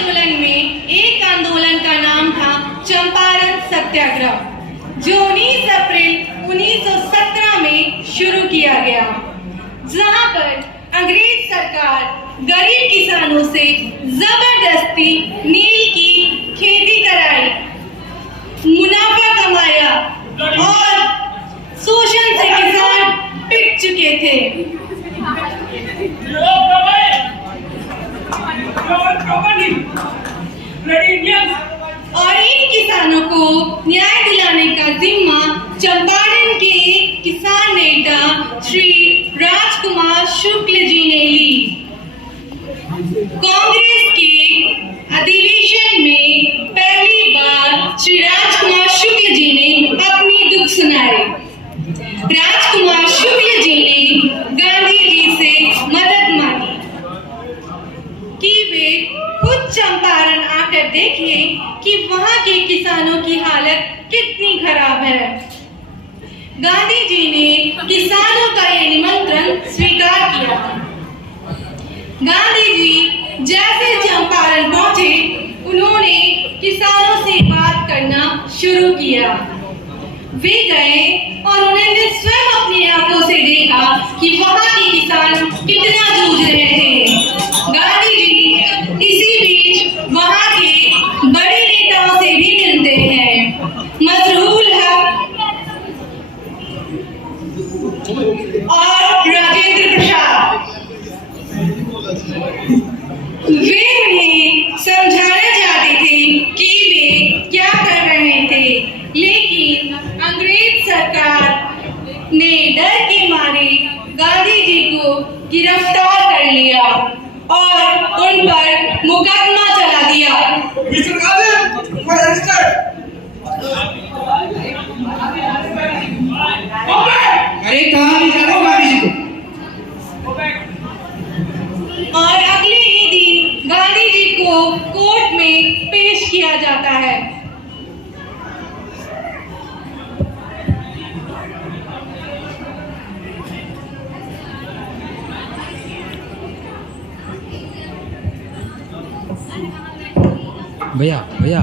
आंदोलन में एक आंदोलन का नाम था चंपारण सत्याग्रह, जो 19 अप्रैल 1917 में शुरू किया गया, जहां पर अंग्रेज सरकार गरीब किसानों से जबरदस्ती नील की खेती कराई, मुनाफा कमाया और शोषण से किसान पिट चुके थे। और इन किसानों को न्याय दिलाने का जिम्मा चंपारण के किसान नेता श्री राजकुमार शुक्ल जी ने ली। कांग्रेस के अधिवेशन में पहली बार श्री राजकुमार शुक्ल जी ने अपनी दुख सुनाए। राजकुमार शुक्ल जी ने गांधी जी से मदद मांगी कि वे खुद चंपारण आकर देखिए कि वहां के किसानों की हालत कितनी खराब है। गांधी जी ने किसानों का यह निमंत्रण स्वीकार किया। गांधी जी जैसे चंपारण पहुंचे, उन्होंने किसानों से बात करना शुरू किया। वे गए और उन्होंने स्वयं अपनी आंखों से देखा कि वहां के किसान कितना जूझ रहे थे। गांधी जी इसी बीच वहां के बड़े नेताओं से भी मिलते हैं, मजरूल हक और राजेंद्र प्रसाद। वे उन्हें समझाना चाहते थे कि वे क्या कर रहे थे, लेकिन अंग्रेज सरकार ने डर के मारे गांधी जी को गिरफ्तार कर लिया और उन पर मुकदमा चला दिया। अरे कहाँ ले जा रहे हो गांधी जी को? और अगले ही दिन गांधी जी को कोर्ट में पेश किया जाता है। भैया भैया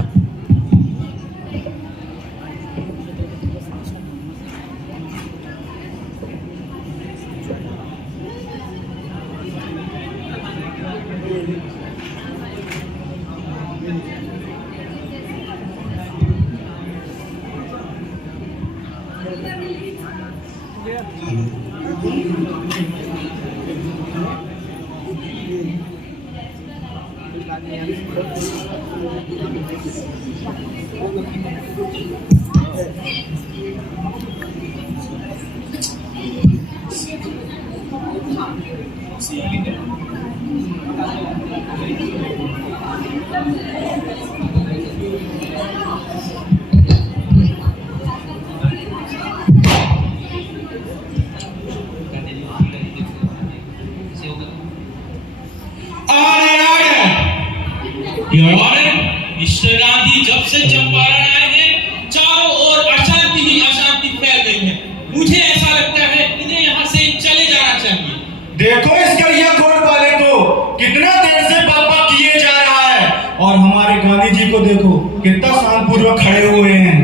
मिस्टर गांधी जब से चंपारण आए हैं, चारों ओर अशांति ही अशांति फैल गई है। मुझे ऐसा लगता है इन्हें यहाँ से चले जाना चाहिए। देखो इस गरिया कोट वाले को, कितना देर से बकबक किए जा रहा है, और हमारे गांधी जी को देखो कितना शांतिपूर्वक खड़े हुए हैं।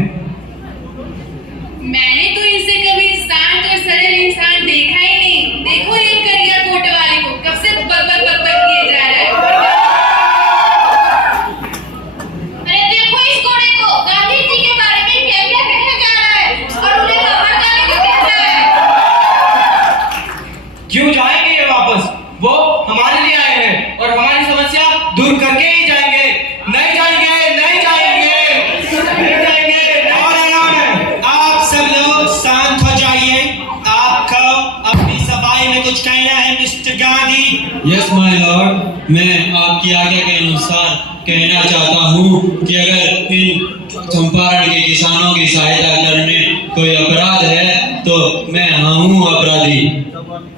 मैंने तो इनसे कभी शांत और सरल इंसान देखा ही नहीं। देखो ये गरिया कोट वाले को कब से बकबक किए जा रहा है। क्यों जाएंगे ये वापस? वो हमारे लिए आए हैं और हमारी समस्या दूर करके ही जाएंगे। नहीं जाएंगे, नहीं जाएंगे, नहीं जाएंगे। और आप सब लोग शांत हो जाइए। आपको अपनी सफाई में कुछ कहना है mister Gandhi? Yes my Lord, मैं आपकी आज्ञा के अनुसार कहना चाहता हूँ कि अगर इन चंपारण के किसानों की सहायता करने कोई अपराध है तो मैं हूँ अपराधी।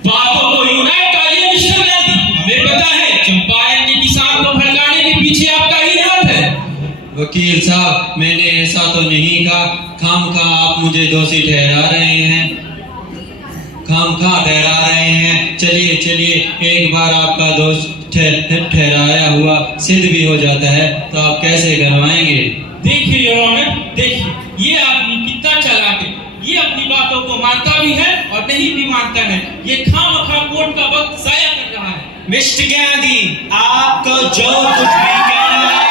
बातों को यूनाइट करिए मिस्टर गांधी। हमें पता है चंपारण के किसान को भड़काने के पीछे आपका ही हाथ है। वकील साहब, मैंने ऐसा तो नहीं कहा। खामखा आप मुझे दोषी ठहरा रहे हैं, खामखा ठहरा रहे हैं। चलिए चलिए, एक बार आपका दोष ठहराया हुआ सिद्ध भी हो जाता है तो आप कैसे करवाएंगे? देखिए योर ऑनर, देखिए ये आदमी कितना चालाक है। ये अपनी बातों को मानता भी है और नहीं भी मानता है। ये खामखा कोर्ट का वक्त जाया कर रहा है। मिस्टर गांधी, आपको जो कुछ भी कहना है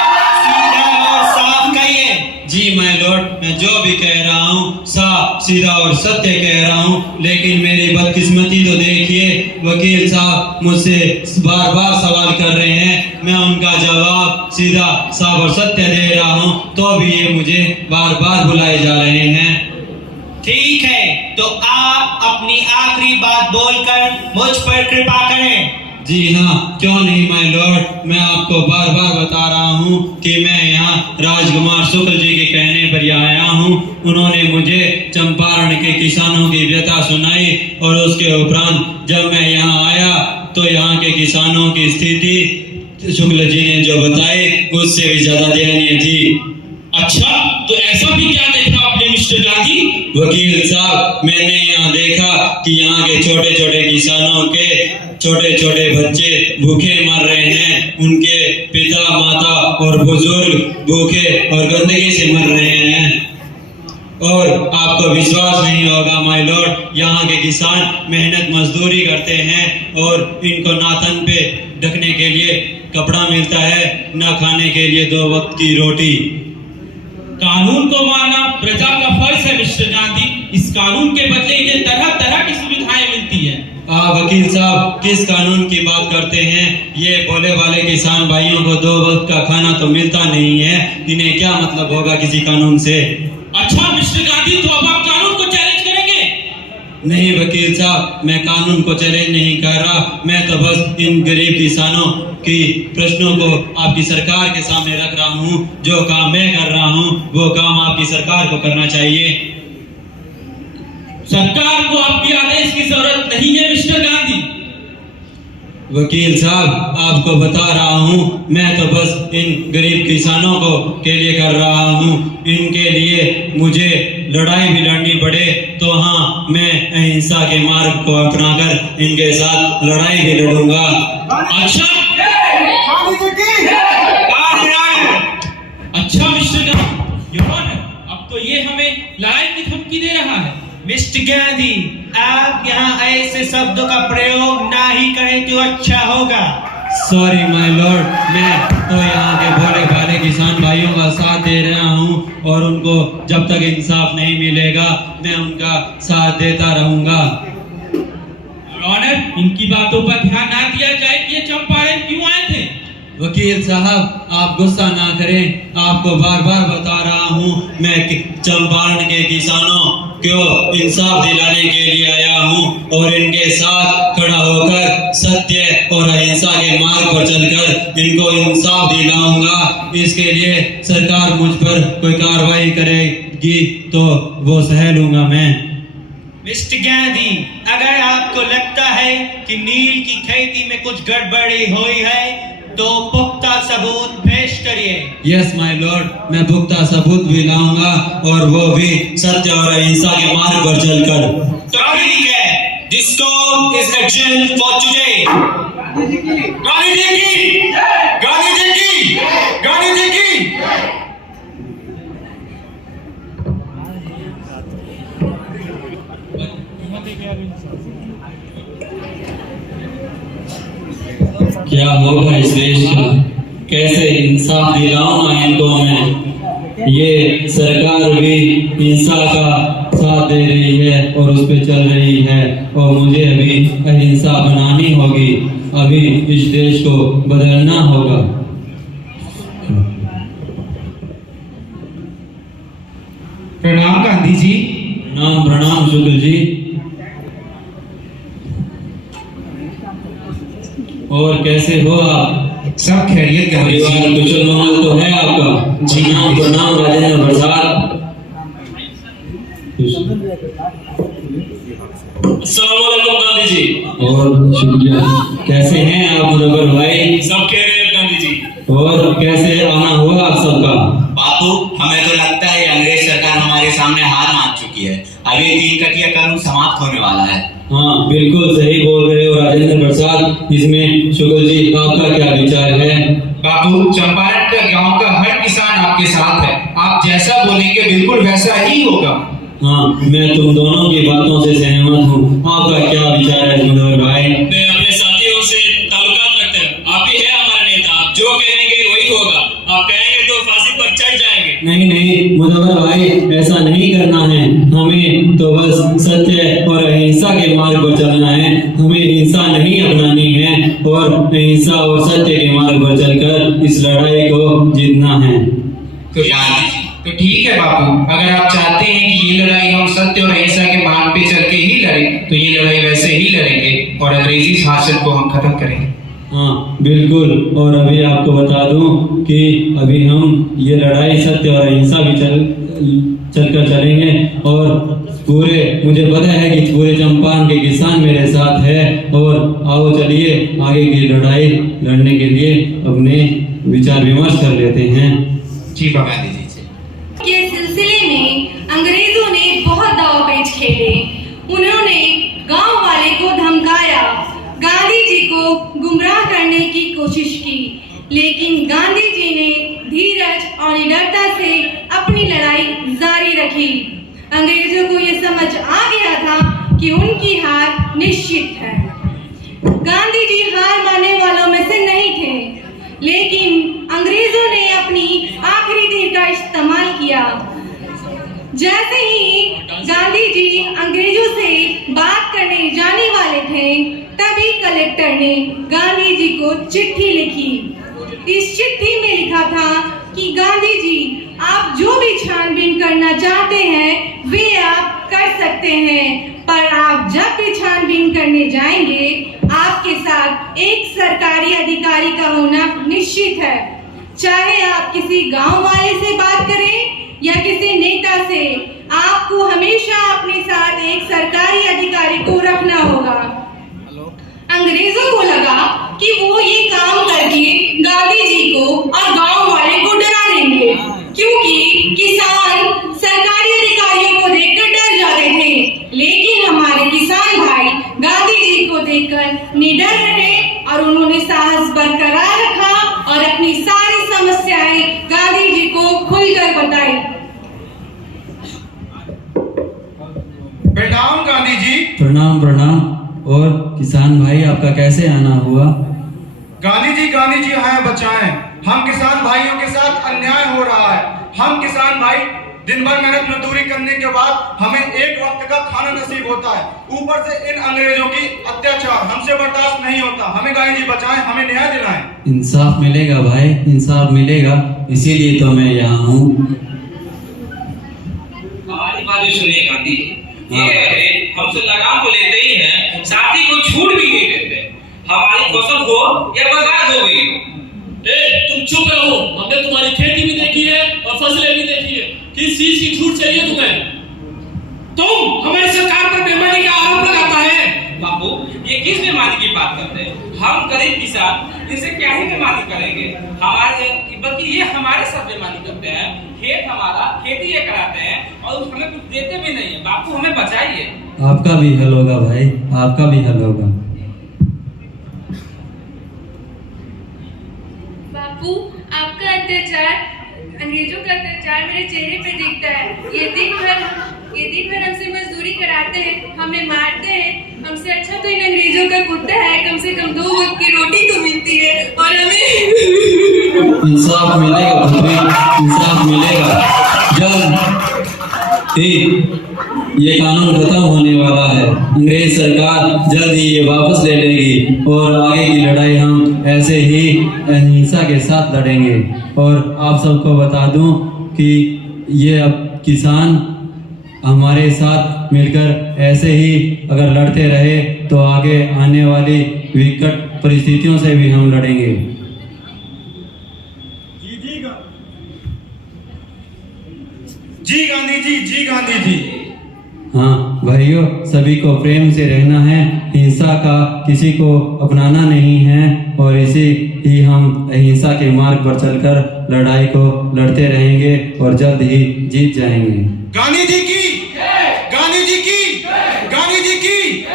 सीधा और साफ कहिए। जी माय लॉर्ड, मैं जो भी कह रहा हूँ साफ सीधा और सत्य कह रहा हूँ, लेकिन मेरी बदकिस्मती तो देखिए, वकील साहब मुझसे बार बार सवाल कर रहे हैं, मैं उनका जवाब सीधा साफ और सत्य दे रहा हूँ, तो भी ये मुझे बार बार बुलाए जा रहे हैं। ठीक है, तो आप अपनी आखिरी बात बोलकर मुझ पर कृपा करें। जी हाँ, क्यों नहीं माय लॉर्ड, मैं आपको बार बार बता रहा हूँ कि मैं यहाँ राजकुमार शुक्ल जी के कहने पर यहाँ आया हूँ। उन्होंने मुझे चंपारण के किसानों की व्यथा सुनाई और उसके उपरांत जब मैं यहाँ आया तो यहाँ के किसानों की स्थिति शुक्ल जी ने जो बताई उससे भी ज्यादा दयनीय थी। अच्छा, तो ऐसा भी क्या देखा आपने मिस्टर गांधी? वकील साहब, मैंने यहाँ देखा कि यहाँ के छोटे छोटे किसानों के छोटे छोटे बच्चे भूखे मर रहे हैं, उनके पिता माता और बुजुर्ग भूखे और गंदगी से मर रहे हैं। और आपको विश्वास नहीं होगा माय लॉर्ड, यहाँ के किसान मेहनत मजदूरी करते हैं और इनको ना तन पे ढकने के लिए कपड़ा मिलता है, ना खाने के लिए 2 वक्त की रोटी। कानून को मानना प्रजा का फर्ज है मिस्टर गांधी। इस कानून के बदले इन्हें तरह तरह की सुविधाएं मिलती है। वकील साहब, किस कानून की बात करते हैं? ये भोले वाले किसान भाइयों को 2 वक्त का खाना तो मिलता नहीं है, इन्हें क्या मतलब होगा किसी कानून से? अच्छा मिस्टर गांधी, तो अब आप कानून को चैलेंज करेंगे? नहीं वकील साहब, मैं कानून को चैलेंज नहीं कर रहा, मैं तो बस इन गरीब किसानों की प्रश्नों को आपकी सरकार के सामने रख रहा हूँ। जो काम मैं कर रहा हूँ वो काम आपकी सरकार को करना चाहिए। सरकार को आपके आदेश की जरूरत नहीं है मिस्टर गांधी। वकील साहब, आपको बता रहा हूँ, मैं तो बस इन गरीब किसानों को के लिए कर रहा हूँ। इनके लिए मुझे लड़ाई भी लड़नी पड़े तो हाँ, मैं अहिंसा के मार्ग को अपनाकर इनके साथ लड़ाई भी लड़ूंगा। अच्छा अच्छा मिस्टर गांधी, योर ऑनर, अब तो ये हमें लड़ाई की धमकी दे रहा है। मिस्टर गांधी, आप यहाँ ऐसे शब्दों का प्रयोग ना ही करें तो अच्छा होगा। सॉरी माय लॉर्ड, मैं तो यहाँ के भोले भाले किसान भाइयों का साथ दे रहा हूँ और उनको जब तक इंसाफ नहीं मिलेगा मैं उनका साथ देता रहूंगा। ऑनर, इनकी बातों पर ध्यान ना दिया जाए कि ये चंपारण क्यों आए थे? वकील साहब, आप गुस्सा ना करें, आपको बार बार बता रहा हूँ, मैं चंपारण के किसानों को इंसाफ दिलाने के लिए आया हूँ और इनके साथ खड़ा होकर सत्य और अहिंसा के मार्ग पर चलकर इनको इंसाफ दिलाऊंगा। इसके लिए सरकार मुझ पर कोई कार्रवाई करेगी तो वो सह लूंगा मैं। मिस्टर गांधी, अगर आपको लगता है कि नील की खेती में कुछ गड़बड़ी हुई है तो पुख्ता सबूत पेश करिए। यस माय लॉर्ड, मैं पुख्ता सबूत भी लाऊंगा और वो भी सत्य और अहिंसा के मार्ग पर चलकर। तो ठीक है, disco is adjourned for today. Gandhi ji की, गांधी जी की, गांधी जी की। क्या होगा इस देश का, कैसे इंसाफ दिलाऊंगा इनको मैं। ये सरकार भी हिंसा का साथ दे रही है और उस पे चल रही है और मुझे अभी अहिंसा बनानी होगी, अभी इस देश को बदलना होगा। प्रणाम गांधी जी। प्रणाम शुक्ल जी। और कैसे हो आप? सब खैरियत गांधी परिवार जी। कुशल मंगल तो है आपका? जी हाँ। प्रणाम राजेंद्र प्रसाद। अस्सलामुअलैकुम गांधी जी। और शुक्रिया, कैसे हैं आप मुनव्वर भाई? सब कह रहे हैं गांधी जी। और कैसे आना हुआ आप सबका? बापू, हमें तो लगता है अंग्रेज सरकार हमारे सामने हार मान चुकी है। अभी 3 कटिया कानून समाप्त होने वाला है। हाँ बिल्कुल सही बोल रहे हो राजेंद्र प्रसाद, इसमें शुक्ल जी आपका क्या विचार है? बापू, चंपारण का गांव का हर किसान आपके साथ है। आप जैसा बोलेंगे बिल्कुल वैसा ही होगा। हाँ, मैं तुम दोनों की बातों से सहमत हूँ। आपका क्या विचार है मुनव्वर भाई? मैं अपने साथियों से ताल्लुकात रखते हैं। आप ही है हमारे नेता, आप जो कहेंगे वही होगा। आप कहेंगे तो फांसी पर चढ़ जाएंगे। नहीं नहीं मुनव्वर भाई, ऐसा नहीं करना है। हमें तो बस सत्य और अहिंसा के मार्ग पर चलना है। हमें हिंसा नहीं अपनानी है और अहिंसा और सत्य के मार्ग पर चलकर इस लड़ाई को जीतना है। तो ठीक है बापू, अगर आप चाहते हैं कि ये लड़ाई हम सत्य और अहिंसा के मार्ग पे चल के ही लड़ें, तो ये लड़ाई वैसे ही लड़ेंगे और अंग्रेजी शासन को हम खत्म करेंगे। हाँ बिल्कुल, और अभी आपको बता दूं कि अभी हम ये लड़ाई सत्य और अहिंसा भी चलकर चलेंगे और मुझे पता है कि पूरे चंपारण के किसान मेरे साथ है। और आओ चलिए आगे की लड़ाई लड़ने के लिए अपने विचार विमर्श कर लेते हैं। जी गांधी जी। के सिलसिले में अंग्रेजों ने बहुत दांव-पेच खेले। उन्होंने गांव वाले को धमकाया, गांधी जी को गुमराह करने की कोशिश की, लेकिन गांधी जी ने धीरज और निडरता से अपनी लड़ाई जारी रखी। अंग्रेजों को यह समझ आ गया था कि उनकी हार निश्चित है। गांधी जी हार मानने वालों में से नहीं थे, लेकिन अंग्रेजों ने अपनी आखिरी तीर का इस्तेमाल किया। जैसे ही गांधी जी अंग्रेजों से बात करने जाने वाले थे, तभी कलेक्टर ने गांधी जी को चिट्ठी लिखी। इस चिट्ठी में लिखा था कि गांधी जी, आप जो भी छानबीन करना चाहते हैं वे आप कर सकते हैं, पर आप जब भी छानबीन करने जाएंगे आपके साथ एक सरकारी अधिकारी का होना निश्चित है। चाहे आप किसी गांव वाले से बात करें या किसी नेता से, आपको हमेशा अपने साथ एक सरकारी अधिकारी को रखना होगा। अंग्रेजों को लगा कि वो ये काम करके गांधी जी को और गांव वाले को डरा देंगे, क्योंकि किसान सरकारी अधिकारियों को देखकर डर जाते थे। लेकिन हमारे किसान भाई गांधी जी को देखकर निडर रहे और उन्होंने साहस बरकरार रखा और अपनी सारी समस्याएं गांधी जी को खुलकर बताई। प्रणाम गांधी जी। प्रणाम प्रणाम। और किसान भाई, आपका कैसे आना हुआ? गांधी जी हमें बचाएं। हम किसान भाइयों के साथ अन्याय हो रहा है। हम किसान भाई दिन भर मेहनत मजदूरी करने के बाद हमें एक वक्त का खाना नसीब होता है, ऊपर से इन अंग्रेजों की अत्याचार हमसे बर्दाश्त नहीं होता। हमें गांधी जी बचाएं, हमें न्याय दिलाएं। इंसाफ मिलेगा भाई, इंसाफ मिलेगा, इसीलिए तो मैं यहाँ हूँ। हमारी बात सुनिए गांधी जी, ये हमसे लगाम तो लेते ही हैं, साथ ही कोई छूट भी नहीं देते। हमारी फसल हो या बर्बाद हो गई। तुम चुप रहो, हमने तुम्हारी खेती भी देखी है और फसलें भी देखी है। किस चीज की छूट चाहिए तुम्हें? तुम हमारी सरकार पर बेईमानी का आरोप लगाता है। बापू, ये किस बेईमानी की बात करते हैं? हम गरीब किसान इनसे क्या ही बेईमानी करेंगे? बल्कि ये हमारे साथ बेईमानी करते हैं। खेत हमारा, खेती ये कराते हैं और हमें कुछ देते भी नहीं है। बापू, हमें बचाइए। आपका भी हल होगा भाई, आपका भी हल होगा। बापू, आपका अत्याचार, अंग्रेजों का अत्याचार मेरे चेहरे पे दिखता है। ये दिन भर हमसे मजदूरी कराते हैं, हमें मारते हैं। हमसे अच्छा तो इन अंग्रेजों का कुत्ता है, कम से कम 2 वक्त की रोटी तो मिलती है और हमें इंसाफ मिलेगा पुत्री, इंसाफ मिलेगा। जल्द ही ये कानून खत्म होने वाला है। अंग्रेज सरकार जल्द ही ये वापस ले लेगी और आगे की लड़ाई हम ऐसे ही अहिंसा के साथ लड़ेंगे। और आप सबको बता दूं कि ये अब किसान हमारे साथ मिलकर ऐसे ही अगर लड़ते रहे तो आगे आने वाली विकट परिस्थितियों से भी हम लड़ेंगे। जी गांधी जी, जी गांधी जी। हाँ भाइयों, सभी को प्रेम से रहना है, हिंसा का किसी को अपनाना नहीं है और इसी ही हम अहिंसा के मार्ग पर चलकर लड़ाई को लड़ते रहेंगे और जल्द ही जीत जाएंगे। गांधी जी की, गांधी जी की, गांधी जी की।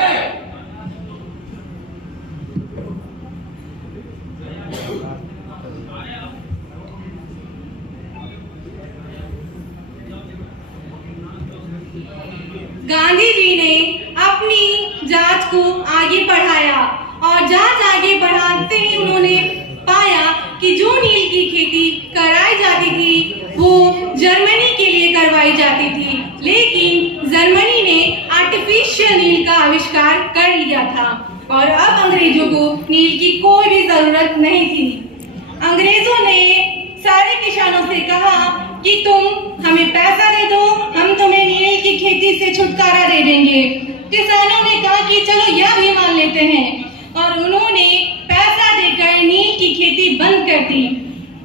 गांधी जी ने अपनी जांच को आगे बढ़ाया और जांच आगे बढ़ाते ही उन्होंने पाया कि जो नील की खेती कराई जाती थी वो जर्मनी के लिए करवाई जाती थी, लेकिन जर्मनी ने आर्टिफिशियल नील का आविष्कार कर लिया था और अब अंग्रेजों को नील की कोई भी जरूरत नहीं थी। अंग्रेजों ने सारे किसानों से कहा कि तुम हमें पैसा दे दो, हम तुम्हें नील की खेती से छुटकारा दे देंगे। किसानों ने कहा कि चलो यह भी मान लेते हैं और उन्होंने पैसा देकर नील की खेती बंद कर दी।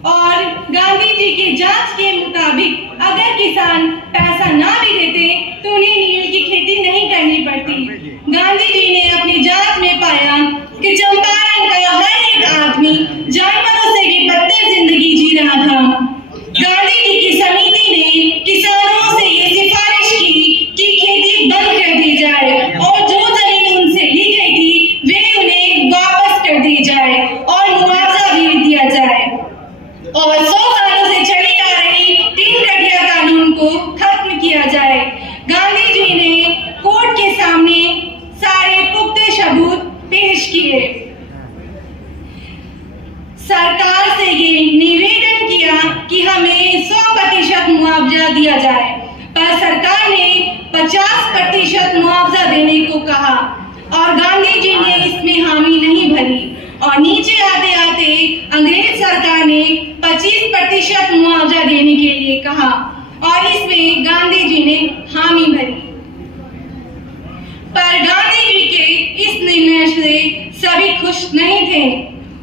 और गांधी जी के जांच के मुताबिक अगर किसान पैसा ना भी देते तो उन्हें नील की खेती नहीं करनी पड़ती। गांधी जी ने अपनी जांच में पाया कि चंपारण का हर एक आदमी जानवरों से भी बदतर जिंदगी जी रहा था। गांधी जी की समिति ने किसानों से ये सिफारिश की कि खेती बंद कर दी जाए और जो जमीन उनसे ली गई थी वे उन्हें वापस कर दी जाए और मुआवजा भी दिया जाए और 100 सालों से चली आ रही 3 कटिया कानून को खत्म किया जाए। गांधी जी ने कोर्ट के सामने सारे पुख्ते सबूत पेश किए। सरकार से ये निवेदन किया कि हमें 100% मुआवजा दिया जाए, पर सरकार ने 50% मुआवजा देने को कहा और गांधी जी ने इसमें हामी नहीं भरी और नीचे आते आते अंग्रेज सरकार ने 25% मुआवजा देने के लिए कहा और इसमें गांधी जी ने हामी भरी। पर गांधी जी के इस निर्णय से सभी खुश नहीं थे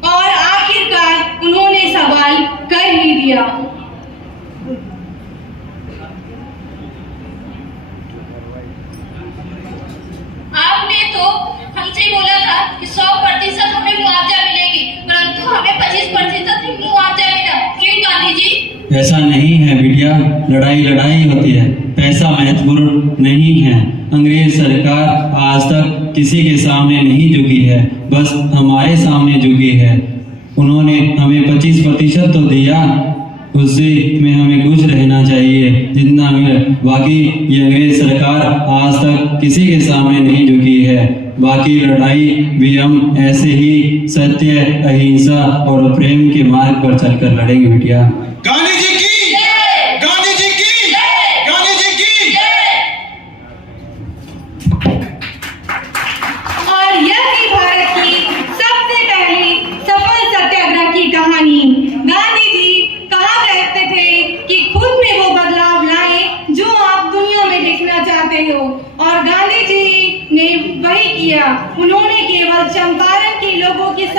और आखिरकार उन्होंने सवाल कर ही दिया। आपने तो हमसे बोला था कि 100% हमें मुआवजा मिलेगी, परंतु हमें 25% ही मुआवजा मिला। क्यों गांधी जी? ऐसा नहीं है बिटिया, लड़ाई लड़ाई होती है, पैसा महत्वपूर्ण नहीं है। अंग्रेज सरकार आज तक किसी के सामने नहीं झुकी है, बस हमारे सामने झुकी है। उन्होंने हमें 25% तो दिया, उससे में हमें खुश रहना चाहिए जितना मिले। बाकी ये अंग्रेज सरकार आज तक किसी के सामने नहीं झुकी है। बाकी लड़ाई भी हम ऐसे ही सत्य, अहिंसा और प्रेम के मार्ग पर चलकर लड़ेंगे बिटिया। गांधी जी की, गांधी जी की, गांधी जी की। और यह थी भारत की सबसे पहली सफल सत्याग्रह की कहानी। गांधी जी कहा करते थे कि खुद में वो बदलाव लाएं जो आप दुनिया में देखना चाहते हो और गांधी जी ने वही किया। उन्होंने केवल चंपारण के लोगों की